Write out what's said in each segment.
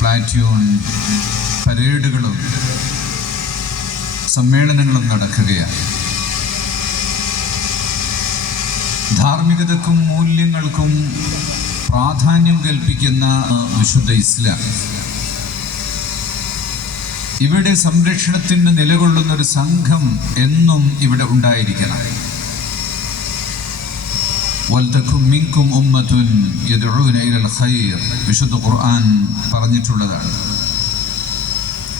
പ്ലാറ്റ്യൂൺ പരേഡുകളും സമ്മേളനങ്ങളും നടക്കുകയാണ്. ധാർമ്മികതക്കും മൂല്യങ്ങൾക്കും പ്രാധാന്യം കൽപ്പിക്കുന്ന വിശുദ്ധ ഇസ്ലാം. ഇവിടെ സംരക്ഷണത്തിന് നിലകൊള്ളുന്ന ഒരു സംഘം എന്നും ഇവിടെ ഉണ്ടായിരിക്കണം. വൽതക്കും മിങ്കും ഉമ്മത്തുൻ യദ്ഉന ഇലൽ ഖൈർ വിശുദ്ധ ഖുർആൻ പറഞ്ഞിട്ടുള്ളതാണ്.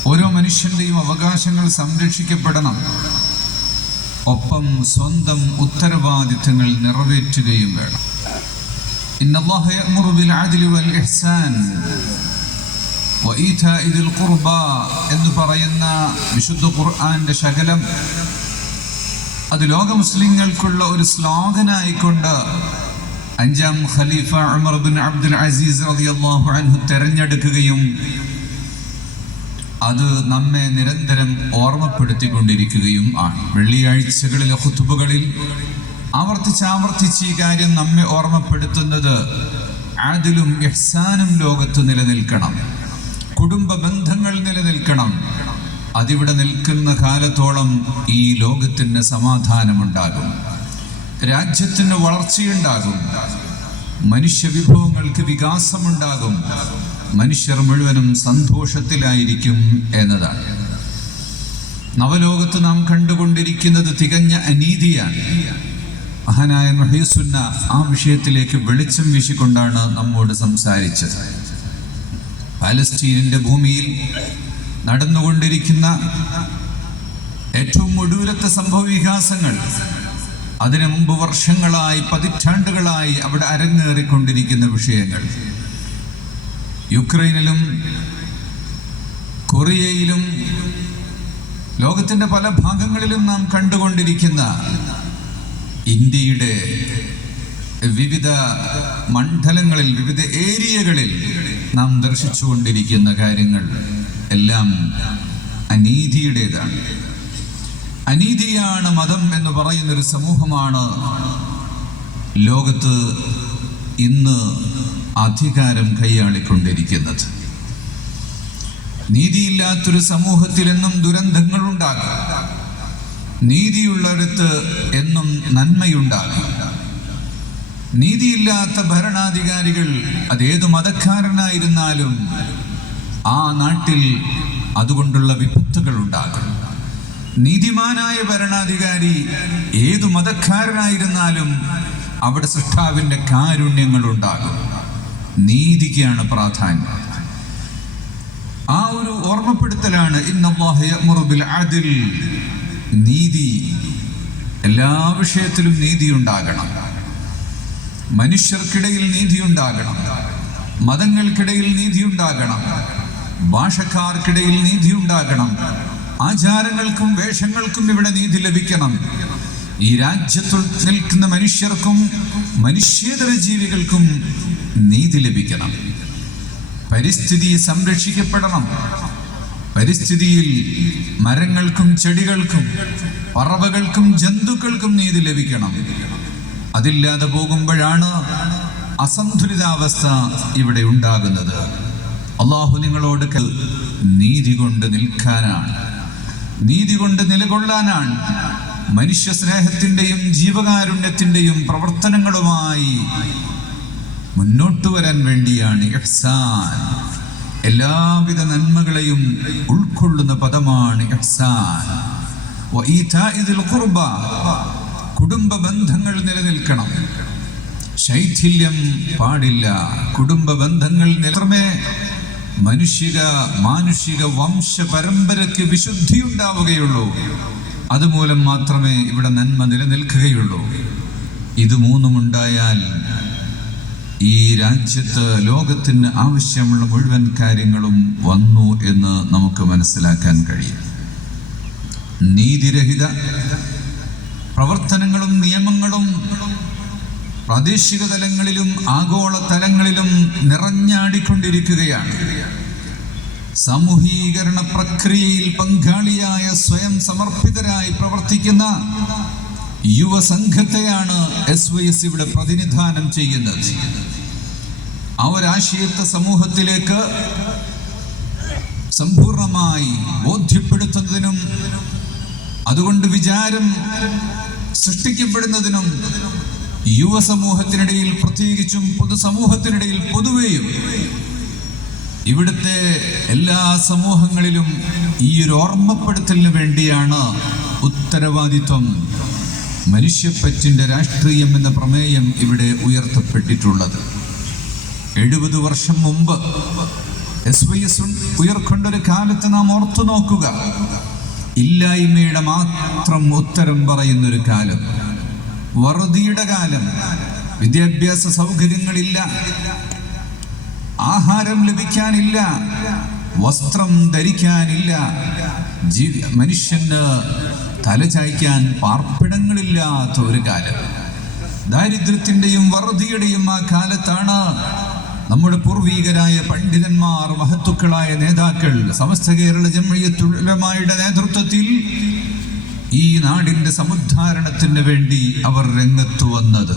ഓരോ മനുഷ്യന്റെയും അവകാശങ്ങൾ സംരക്ഷിക്കപ്പെടണം. ഒപ്പം സ്വന്തം ഉത്തരവാദിത്തങ്ങൾ നിറവേറ്റുകയും വേണം. എന്ന് പറയുന്ന വിശുദ്ധ ഖുർആന്റെ ശകലം അത് ലോക മുസ്ലിങ്ങൾക്കുള്ള ഒരു സ്ലോഗനായിക്കൊണ്ട് അഞ്ചാം ഖലീഫ ഉമർ ബിൻ അബ്ദുൽ അസീസ് റളിയല്ലാഹു അൻഹു തെരഞ്ഞെടുക്കുകയും അത് നമ്മെ നിരന്തരം ഓർമ്മപ്പെടുത്തിക്കൊണ്ടിരിക്കുകയും ആണ് വെള്ളിയാഴ്ചകളിലെ ഹുത്തുബുകളിൽ ആവർത്തിച്ചാവർത്തിച്ച് ആവർത്തിച്ച് ഈ കാര്യം നമ്മെ ഓർമ്മപ്പെടുത്തുന്നത് ആദിലും ഇഹ്സാനും ലോകത്ത് നിലനിൽക്കണം. കുടുംബ ബന്ധങ്ങൾ നിലനിൽക്കണം. അതിവിടെ നിൽക്കുന്ന കാലത്തോളം ഈ ലോകത്തിന് സമാധാനമുണ്ടാകും. രാജ്യത്തിന് വളർച്ചയുണ്ടാകും. മനുഷ്യ വിഭവങ്ങൾക്ക് വികാസമുണ്ടാകും. മനുഷ്യർ മുഴുവനും സന്തോഷത്തിലായിരിക്കും എന്നതാണ്. നവലോകത്ത് നാം കണ്ടുകൊണ്ടിരിക്കുന്നത് തികഞ്ഞ അനീതിയാണ്. മഹാനായ മഹീസുന്ന ആ വിഷയത്തിലേക്ക് വെളിച്ചം വീശിക്കൊണ്ടാണ് നമ്മോട് സംസാരിച്ചത്. പാലസ്റ്റീനിന്റെ ഭൂമിയിൽ നടന്നുകൊണ്ടിരിക്കുന്ന ഏറ്റവും ഒടുവിലത്തെ സംഭവ വികാസങ്ങൾ അതിനു മുമ്പ് വർഷങ്ങളായി പതിറ്റാണ്ടുകളായി അവിടെ അരങ്ങേറിക്കൊണ്ടിരിക്കുന്ന വിഷയങ്ങൾ. യുക്രൈനിലും കൊറിയയിലും ലോകത്തിന്റെ പല ഭാഗങ്ങളിലും നാം കണ്ടുകൊണ്ടിരിക്കുന്ന ഇന്ത്യയുടെ വിവിധ മണ്ഡലങ്ങളിൽ വിവിധ ഏരിയകളിൽ നാം ദർശിച്ചുകൊണ്ടിരിക്കുന്ന കാര്യങ്ങൾ. എല്ലാം അനീതിയുടേതാണ്. അനീതിയാണ് മതം എന്ന് പറയുന്നൊരു സമൂഹമാണ് ലോകത്ത് ഇന്ന് അധികാരം കൈയാളിക്കൊണ്ടിരിക്കുന്നത്. നീതിയില്ലാത്തൊരു സമൂഹത്തിൽ എന്നും ദുരന്തങ്ങൾ ഉണ്ടാകും നീതിയുള്ളടത്ത് എന്നും നന്മയുണ്ടാകും. നീതിയില്ലാത്ത ഭരണാധികാരികൾ അതേത് മതക്കാരനായിരുന്നാലും ആ നാട്ടിൽ അതുകൊണ്ടുള്ള വിപത്തുകൾ ഉണ്ടാകും നീതിമാനായ ഭരണാധികാരി ഏതു മതക്കാരനായിരുന്നാലും അവിടെ സൃഷ്ടാവിന്റെ കാരുണ്യങ്ങൾ ഉണ്ടാകും നീതിക്കാണ് പ്രാധാന്യം. ആ ഒരു ഓർമ്മപ്പെടുത്തലാണ് അദ്ൽ. നീതി എല്ലാ വിഷയത്തിലും നീതി ഉണ്ടാകണം മനുഷ്യർക്കിടയിൽ നീതി ഉണ്ടാകണം മതങ്ങൾക്കിടയിൽ നീതി ഉണ്ടാകണം ഭാഷക്കാർക്കിടയിൽ നീതി ഉണ്ടാകണം ആചാരങ്ങൾക്കും വേഷങ്ങൾക്കും ഇവിടെ നീതി ലഭിക്കണം. ഈ രാജ്യത്തിൽ നിൽക്കുന്ന മനുഷ്യർക്കും മനുഷ്യേതര ജീവികൾക്കും നീതി ലഭിക്കണം. പരിസ്ഥിതി സംരക്ഷിക്കപ്പെടണം. പരിസ്ഥിതിയിൽ മരങ്ങൾക്കും ചെടികൾക്കും പറവകൾക്കും ജന്തുക്കൾക്കും നീതി ലഭിക്കണം. അതില്ലാതെ പോകുമ്പോഴാണ് അസന്തുലിതാവസ്ഥ ഇവിടെ ഉണ്ടാകുന്നത്. അള്ളാഹു നിങ്ങളോട് നീതി കൊണ്ട് നിൽക്കാനാണ്. നീതി കൊണ്ട് നിലകൊള്ളാനാണ്. മനുഷ്യ സ്നേഹത്തിന്റെയും ജീവകാരുണ്യത്തിന്റെയും പ്രവർത്തനങ്ങളുമായി മുന്നോട്ട് വരാൻ വേണ്ടിയാണ് ഇഹ്സാൻ. എല്ലാവിധ നന്മകളെയും ഉൾക്കൊള്ളുന്ന പദമാണ് ഇഹ്സാൻ. കുടുംബ ബന്ധങ്ങൾ നിലനിൽക്കണം. ശൈഥില്യം പാടില്ല കുടുംബ ബന്ധങ്ങൾ നിലമേ മനുഷ്യക മാനുഷിക വംശ പരമ്പരയ്ക്ക് വിശുദ്ധി ഉണ്ടാവുകയുള്ളൂ അതുമൂലം മാത്രമേ ഇവിടെ നന്മ നിലനിൽക്കുകയുള്ളൂ. ഇത് മൂന്നും ഉണ്ടായാൽ ഈ രാജ്യത്ത് ലോകത്തിന് ആവശ്യമുള്ള മുഴുവൻ കാര്യങ്ങളും വന്നു എന്ന് നമുക്ക് മനസ്സിലാക്കാൻ കഴിയും. നീതിരഹിത പ്രവർത്തനങ്ങളും നിയമങ്ങളും പ്രാദേശിക തലങ്ങളിലും ആഗോള തലങ്ങളിലും നിറഞ്ഞാടിക്കൊണ്ടിരിക്കുകയാണ്. സാമൂഹീകരണ പ്രക്രിയയിൽ പങ്കാളിയായ സ്വയം സമർപ്പിതരായി പ്രവർത്തിക്കുന്ന യുവസംഘത്തെയാണ് എസ് വൈ എസ് ഇവിടെ പ്രതിനിധാനം ചെയ്യുന്നത്. ആ സമൂഹത്തിലേക്ക് സമ്പൂർണമായി ബോധ്യപ്പെടുത്തുന്നതിനും അതുകൊണ്ട് വിചാരം സൃഷ്ടിക്കപ്പെടുന്നതിനും യുവസമൂഹത്തിനിടയിൽ പ്രത്യേകിച്ചും പൊതുസമൂഹത്തിനിടയിൽ പൊതുവെയും ഇവിടുത്തെ എല്ലാ സമൂഹങ്ങളിലും ഈ ഒരു ഓർമ്മപ്പെടുത്തലിന് വേണ്ടിയാണ് ഉത്തരവാദിത്വം. മനുഷ്യപ്പറ്റിന്റെ രാഷ്ട്രീയം എന്ന പ്രമേയം ഇവിടെ ഉയർത്തപ്പെട്ടിട്ടുള്ളത്. എഴുപത് വർഷം മുമ്പ് എസ് വൈ എസ് ഉയർക്കൊണ്ടൊരു കാലത്ത് നാം ഓർത്തു നോക്കുക ഇല്ലായ്മയുടെ മാത്രം ഉത്തരം പറയുന്നൊരു കാലം. വറുതിയുടെ കാലം. വിദ്യാഭ്യാസ സൗകര്യങ്ങളില്ല. ആഹാരം ലഭിക്കാനില്ല. വസ്ത്രം ധരിക്കാനില്ല. ജീവി മനുഷ്യന് തലചായ്ക്കാൻ പാർപ്പിടങ്ങളില്ലാത്ത ഒരു കാലം. ദാരിദ്ര്യത്തിന്റെയും വറുതിയുടെയും ആ കാലത്താണ് നമ്മുടെ പൂർവീകരായ പണ്ഡിതന്മാർ മഹത്തുക്കളായ നേതാക്കൾ സമസ്ത കേരള ജമയത്തുലമായുടെ നേതൃത്വത്തിൽ നാടിന്റെ സമുദ്ധാരണത്തിന് വേണ്ടി അവർ രംഗത്തു വന്നത്.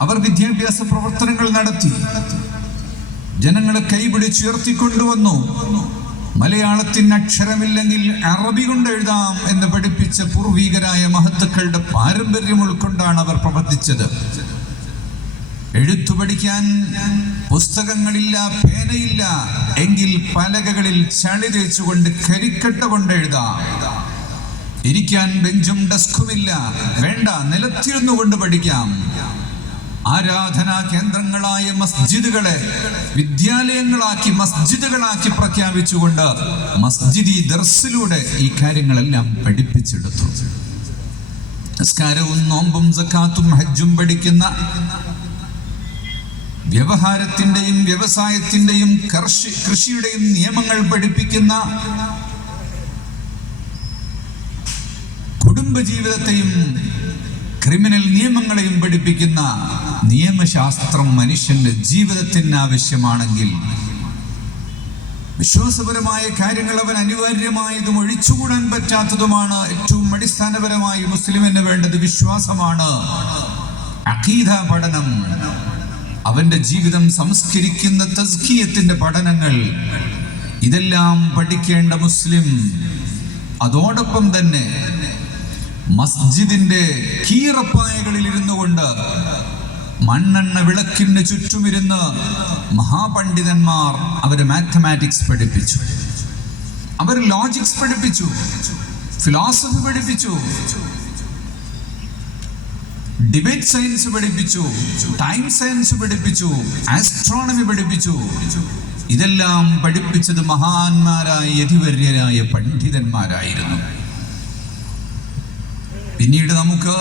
അവർ വിദ്യാഭ്യാസ പ്രവർത്തനങ്ങൾ നടത്തി. ജനങ്ങളെ കൈപിടിച്ചുയർത്തിക്കൊണ്ടുവന്നു. മലയാളത്തിന് അക്ഷരമില്ലെങ്കിൽ അറബി കൊണ്ട് എഴുതാം എന്ന് പഠിപ്പിച്ച പൂർവീകരായ മഹത്തുക്കളുടെ പാരമ്പര്യം ഉൾക്കൊണ്ടാണ് അവർ പ്രവർത്തിച്ചത്. എഴുത്തു പഠിക്കാൻ പുസ്തകങ്ങളില്ല പേനയില്ല എങ്കിൽ പലകകളിൽ ചളി തേച്ചുകൊണ്ട് കരിക്കട്ട കൊണ്ട് എഴുതാം. ഇരിക്കാൻ ബെഞ്ചും ഡെസ്കുമില്ല. വേണ്ട നിലത്തിരുന്നു കൊണ്ട് പഠിക്കാം. ആരാധനാ കേന്ദ്രങ്ങളായ മസ്ജിദുകളെ വിദ്യാലയങ്ങളാക്കി മസ്ജിദുകളാക്കി പ്രഖ്യാപിച്ചുകൊണ്ട് മസ്ജിദി ദർസിലൂടെ ഈ കാര്യങ്ങളെല്ലാം പഠിപ്പിച്ചെടുത്തു. നിസ്കാരവും നോമ്പും സക്കാത്തും ഹജ്ജും പഠിക്കുന്ന വ്യവഹാരത്തിന്റെയും വ്യവസായത്തിന്റെയും കൃഷിയുടെയും നിയമങ്ങൾ പഠിപ്പിക്കുന്ന കുടുംബജീവിതത്തെയും ക്രിമിനൽ നിയമങ്ങളെയും പഠിപ്പിക്കുന്ന നിയമശാസ്ത്രം മനുഷ്യന്റെ ജീവിതത്തിന് ആവശ്യമാണെങ്കിൽ വിശ്വാസപരമായ കാര്യങ്ങൾ അവൻ അനിവാര്യമായതും ഒഴിച്ചുകൂടാൻ പറ്റാത്തതുമാണ് ഏറ്റവും അടിസ്ഥാനപരമായി മുസ്ലിമിന് വേണ്ടത് വിശ്വാസമാണ്. അഖീദ പഠനം അവന്റെ ജീവിതം സംസ്കരിക്കുന്ന തസ്കീയത്തിന്റെ പഠനങ്ങൾ ഇതെല്ലാം പഠിക്കേണ്ട മുസ്ലിം അതോടൊപ്പം തന്നെ മസ്ജിദിന്റെ കീറപ്പായകളിൽ ഇരുന്നു കൊണ്ട് മണ്ണെണ്ണ വിളക്കിന് ചുറ്റുമിരുന്ന് മഹാപണ്ഡിതന്മാർ അവർ മാത്തമാറ്റിക്സ് പഠിപ്പിച്ചു. അവർ ലോജിക്സ് പഠിപ്പിച്ചു. ഫിലോസഫി പഠിപ്പിച്ചു. ഡിബേറ്റ് സയൻസ് പഠിപ്പിച്ചു. ടൈം സയൻസ് പഠിപ്പിച്ചു. ആസ്ട്രോണമി പഠിപ്പിച്ചു. ഇതെല്ലാം പഠിപ്പിച്ചത് മഹാന്മാരായ യതിവര്യരായ പണ്ഡിതന്മാരായിരുന്നു. പിന്നീട് നമുക്ക്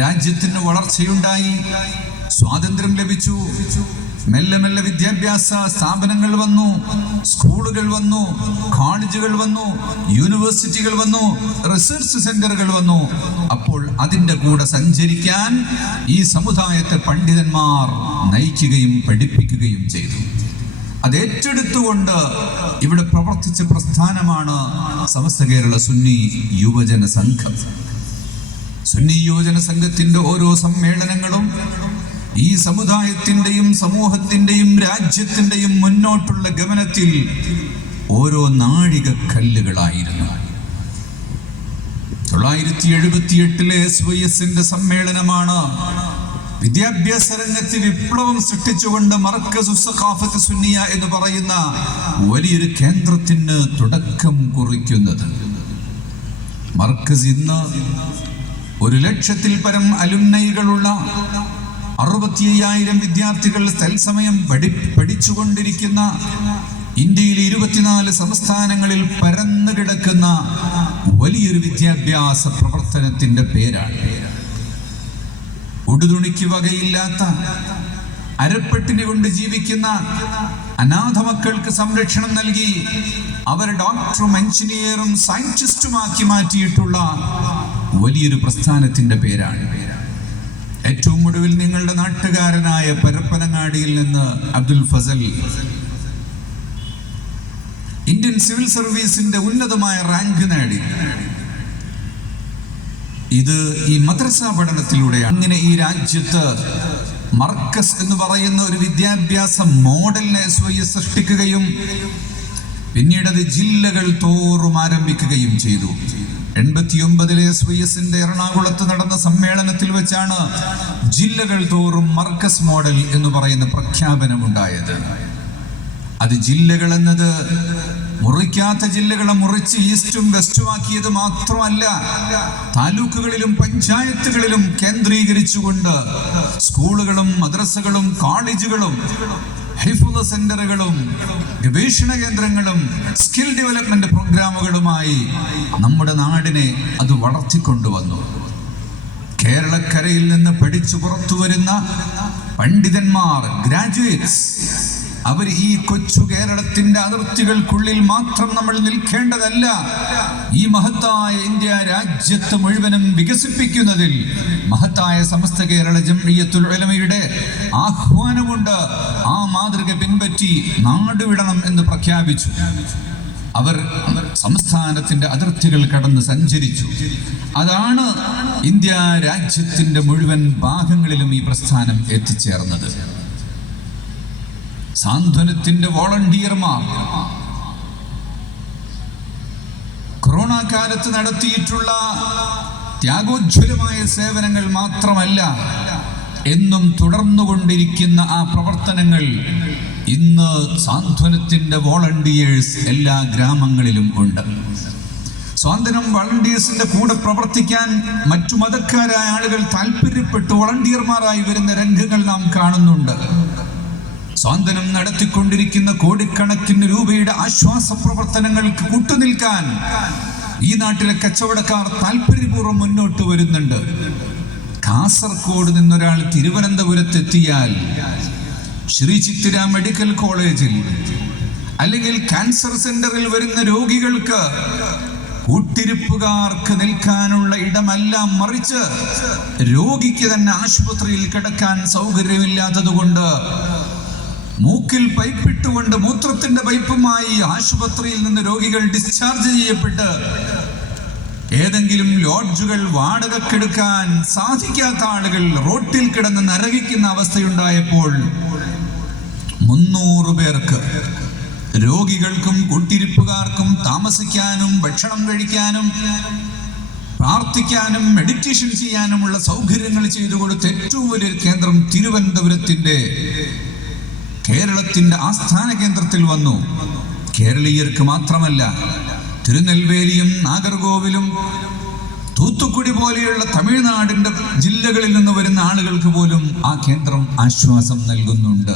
രാജ്യത്തിന് വളർച്ചയുണ്ടായി സ്വാതന്ത്ര്യം ലഭിച്ചു. മെല്ലെ മെല്ലെ വിദ്യാഭ്യാസ സ്ഥാപനങ്ങൾ വന്നു സ്കൂളുകൾ വന്നു കോളേജുകൾ വന്നു യൂണിവേഴ്സിറ്റികൾ വന്നു റിസർച്ച് സെന്ററുകൾ വന്നു. അപ്പോൾ അതിന്റെ കൂടെ സഞ്ചരിക്കാൻ ഈ സമുദായത്തെ പണ്ഡിതന്മാർ നയിക്കുകയും പഠിപ്പിക്കുകയും ചെയ്തു. അത് ഏറ്റെടുത്തുകൊണ്ട് ഇവിടെ പ്രവർത്തിച്ച പ്രസ്ഥാനമാണ് സമസ്ത കേരള സുന്നി യുവജന സംഘം. സുന്നി യുവജന സംഘത്തിന്റെ ഓരോ സമ്മേളനങ്ങളും ഈ സമുദായത്തിന്റെയും സമൂഹത്തിന്റെയും രാജ്യത്തിന്റെയും മുന്നോട്ടുള്ള ഗമനത്തിൽ ഓരോ നാഴിക കല്ലുകളായിരുന്നു തൊള്ളായിരത്തി എഴുപത്തി എട്ടിലെ എസ് വൈ എസിന്റെ സമ്മേളനമാണ് വിദ്യാഭ്യാസ രംഗത്ത് വിപ്ലവം സൃഷ്ടിച്ചുകൊണ്ട് മർക്കസു സഖാഫത്ത് സുന്നിയ എന്ന് പറയുന്ന വലിയൊരു കേന്ദ്രത്തിന് തുടക്കം കുറിക്കുന്നത്. മർക്കസ് ഇന്ന് ഒരു ലക്ഷത്തിൽ പരം അലുന്നൈകളുള്ള അറുപത്തി അയ്യായിരം വിദ്യാർത്ഥികൾ തത്സമയം പഠി പഠിച്ചുകൊണ്ടിരിക്കുന്ന ഇന്ത്യയിലെ ഇരുപത്തിനാല് സംസ്ഥാനങ്ങളിൽ പരന്നു കിടക്കുന്ന വലിയൊരു വിദ്യാഭ്യാസ പ്രവർത്തനത്തിന്റെ പേരാണ്. ഉടുതുണിക്ക് വകയില്ലാത്ത അരപ്പെട്ടിനെ കൊണ്ട് ജീവിക്കുന്ന അനാഥ മക്കൾക്ക് സംരക്ഷണം നൽകി അവരെ ഡോക്ടറും എഞ്ചിനീയറും സയന്റിസ്റ്റുമാക്കി മാറ്റിയിട്ടുള്ള വലിയൊരു പ്രസ്ഥാനത്തിന്റെ പേരാണ്. ഏറ്റവും ഒടുവിൽ നിങ്ങളുടെ നാട്ടുകാരനായ പരപ്പനങ്ങാടിയിൽ നിന്ന് അബ്ദുൽ ഫസൽ ഇന്ത്യൻ സിവിൽ സർവീസിന്റെ ഉന്നതമായ റാങ്ക് നേടി. ഇത് ഈ മദ്രസ പഠനത്തിലൂടെ അങ്ങനെ ഈ രാജ്യത്ത് മർക്കസ് എന്ന് പറയുന്ന ഒരു വിദ്യാഭ്യാസ മോഡലിനെ സ്വയം സൃഷ്ടിക്കുകയും പിന്നീട് അത് ജില്ലകൾ തോറും ആരംഭിക്കുകയും ചെയ്തു. എൺപത്തിയൊമ്പതിലെ എസ് വൈ എസിന്റെ എറണാകുളത്ത് നടന്ന സമ്മേളനത്തിൽ വെച്ചാണ് ജില്ലകൾ തോറും മർക്കസ് മോഡൽ എന്ന് പറയുന്ന പ്രഖ്യാപനം ഉണ്ടായത് അത് ജില്ലകൾ എന്നത് മുറിക്കാത്ത ജില്ലകളെ മുറിച്ച് ഈസ്റ്റും വെസ്റ്റും ആക്കിയത് മാത്രമല്ല താലൂക്കുകളിലും പഞ്ചായത്തുകളിലും കേന്ദ്രീകരിച്ചുകൊണ്ട് സ്കൂളുകളും മദ്രസകളും കോളേജുകളും ഹിഫുദ സെന്ററുകളും ഗവേഷണ കേന്ദ്രങ്ങളും സ്കിൽ ഡെവലപ്മെന്റ് പ്രോഗ്രാമുകളുമായി നമ്മുടെ നാടിനെ അത് വളർത്തിക്കൊണ്ടുവന്നു. കേരളക്കരയിൽ നിന്ന് പഠിച്ചു പുറത്തു വരുന്ന പണ്ഡിതന്മാർ ഗ്രാജുവേറ്റ്സ് അവർ ഈ കൊച്ചു കേരളത്തിന്റെ അതിർത്തികൾക്കുള്ളിൽ മാത്രം നമ്മൾ നിൽക്കേണ്ടതല്ല. ഈ മഹത്തായ ഇന്ത്യ രാജ്യത്ത് മുഴുവനും വികസിപ്പിക്കുന്നതിൽ മഹത്തായ സമസ്ത കേരള ജംഇയ്യത്തുൽ ഉലമയുടെ ആഹ്വാനമുണ്ട്. ആ മാതൃക പിൻപറ്റി നാടുവിടണം എന്ന് പ്രഖ്യാപിച്ചു. അവർ സംസ്ഥാനത്തിന്റെ അതിർത്തികൾ കടന്ന് സഞ്ചരിച്ചു. അതാണ് ഇന്ത്യ രാജ്യത്തിന്റെ മുഴുവൻ ഭാഗങ്ങളിലും ഈ പ്രസ്ഥാനം എത്തിച്ചേർന്നത്. സാന്ത്വനത്തിന്റെ വോളണ്ടിയർമാർ കൊറോണ കാലത്ത് നടത്തിയിട്ടുള്ള ത്യാഗോജ്വലമായ സേവനങ്ങൾ മാത്രമല്ല എന്നും തുടർന്നുകൊണ്ടിരിക്കുന്ന ആ പ്രവർത്തനങ്ങൾ ഇന്ന് സാന്ത്വനത്തിന്റെ വോളണ്ടിയേഴ്സ് എല്ലാ ഗ്രാമങ്ങളിലും ഉണ്ട്. സ്വാതന്ത്ര്യം വളണ്ടിയേഴ്സിന്റെ കൂടെ പ്രവർത്തിക്കാൻ മറ്റു മതക്കാരായ ആളുകൾ താല്പര്യപ്പെട്ട് വളണ്ടിയർമാരായി വരുന്ന രംഗങ്ങൾ നാം കാണുന്നുണ്ട്. സ്വാതന്ത്ര്യം നടത്തിക്കൊണ്ടിരിക്കുന്ന കോടിക്കണക്കിന് രൂപയുടെ ആശ്വാസ പ്രവർത്തനങ്ങൾക്ക് കൂട്ടുനിൽക്കാൻ ഈ നാട്ടിലെ കച്ചവടക്കാർ താല്പര്യപൂർവം മുന്നോട്ട് വരുന്നുണ്ട്. കാസർഗോഡ് നിന്നൊരാൾ തിരുവനന്തപുരത്തെത്തിയാൽ ശ്രീ ചിത്തിര മെഡിക്കൽ കോളേജിൽ അല്ലെങ്കിൽ ക്യാൻസർ സെന്ററിൽ വരുന്ന രോഗികൾക്ക് കൂട്ടിരിപ്പുകാർക്ക് നിൽക്കാനുള്ള ഇടമെല്ലാം മറിച്ച് രോഗിക്ക് തന്നെ ആശുപത്രിയിൽ കിടക്കാൻ സൗകര്യമില്ലാത്തതുകൊണ്ട് മൂക്കിൽ പൈപ്പിട്ടുകൊണ്ട് മൂത്രത്തിന്റെ പൈപ്പുമായി ആശുപത്രിയിൽ നിന്ന് രോഗികൾ ഡിസ്ചാർജ് ചെയ്യപ്പെട്ട് ഏതെങ്കിലും ലോഡ്ജുകൾ വാടകക്കെടുക്കാൻ സാധിക്കാത്ത ആളുകൾ റോട്ടിൽ കിടന്ന് നരകിക്കുന്ന അവസ്ഥയുണ്ടായപ്പോൾ മുന്നൂറ് പേർക്ക് രോഗികൾക്കും കൂട്ടിരിപ്പുകാർക്കും താമസിക്കാനും ഭക്ഷണം കഴിക്കാനും പ്രാർത്ഥിക്കാനും മെഡിറ്റേഷൻ ചെയ്യാനുമുള്ള സൗകര്യങ്ങൾ ചെയ്തു കൊടുത്ത ഏറ്റവും വലിയൊരു കേന്ദ്രം തിരുവനന്തപുരത്തിന്റെ കേരളത്തിന്റെ ആസ്ഥാന കേന്ദ്രത്തിൽ വന്നു. കേരളീയർക്ക് മാത്രമല്ല തിരുനെൽവേലിയും നാഗർകോവിലും തൂത്തുക്കുടി പോലെയുള്ള തമിഴ്നാടിന്റെ ജില്ലകളിൽ നിന്ന് വരുന്ന ആളുകൾക്ക് പോലും ആ കേന്ദ്രം ആശ്വാസം നൽകുന്നുണ്ട്.